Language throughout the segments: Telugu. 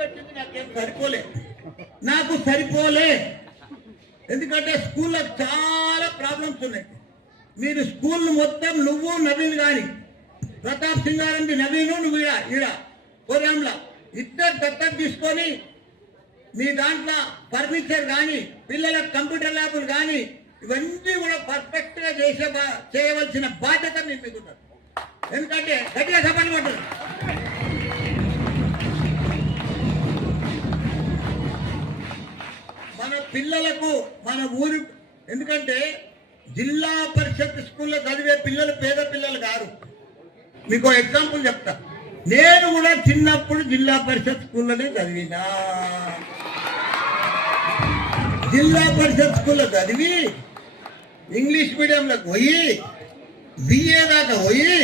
పెట్టింది నాకు సరిపోలే. ఎందుకంటే స్కూల్లో చాలా ప్రాబ్లమ్స్ ఉన్నాయి. మీరు స్కూల్ మొత్తం నువ్వు నవీన్ కానీ ప్రతాప్ సింగారెడ్డి నవీను నువ్వు ఈడ కోరియాంలో ఇద్దరు దత్తత తీసుకొని మీ దాంట్లో ఫర్నిచర్ కానీ పిల్లలకు కంప్యూటర్ ల్యాబులు కానీ ఇవన్నీ కూడా పర్ఫెక్ట్గా చేయవలసిన బాధ్యత మీకు ఉంటుంది. ఎందుకంటే గట్టిగా చెప్పండి ఉంటుంది. మన పిల్లలకు మన ఊరు, ఎందుకంటే జిల్లా పరిషత్ స్కూల్లో చదివే పిల్లలు పేద పిల్లలు కాదు. మీకు ఎగ్జాంపుల్ చెప్తా. నేను కూడా చిన్నప్పుడు జిల్లా పరిషత్ స్కూల్లోనే చదివినా. జిల్లా పరిషత్ స్కూల్లో చదివి ఇంగ్లీష్ మీడియంలోకి పోయి బిఏ దాకా పోయి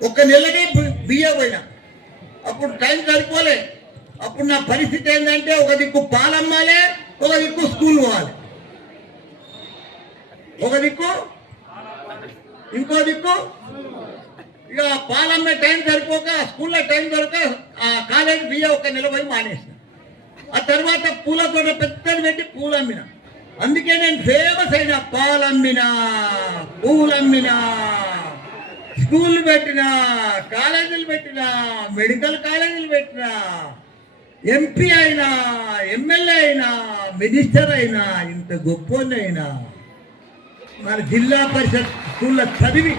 ఒక నెలనే బిఏ పోయినా. అప్పుడు టైం సరిపోలే. అప్పుడు నా పరిస్థితి ఏంటంటే ఒక దిక్కు పాలమ్మాలే, ఒక దిక్కు స్కూల్ పోవాలి, ఒక దిక్కు ఇంకో దిక్కు. ఇక పాలమ్మే టైం సరిపోక స్కూల్లో టైం దొరక ఆ కాలేజీ బియ్య ఒక నెల పోయి మానేసిన. ఆ తర్వాత పూల తోట పెద్దది పెట్టి పూలు అమ్మిన. అందుకే నేను ఫేమస్ అయినా. పాలమ్మినా, పూలమ్మినా, స్కూల్ పెట్టినా, కాలేజీలు పెట్టినా, మెడికల్ కాలేజీలు పెట్టినా, ఎంపీ అయినా, ఎమ్మెల్యే అయినా, మినిస్టర్ అయినా, ఇంత గొప్పనైనా మన జిల్లా పరిషత్ స్కూల్లో చదివి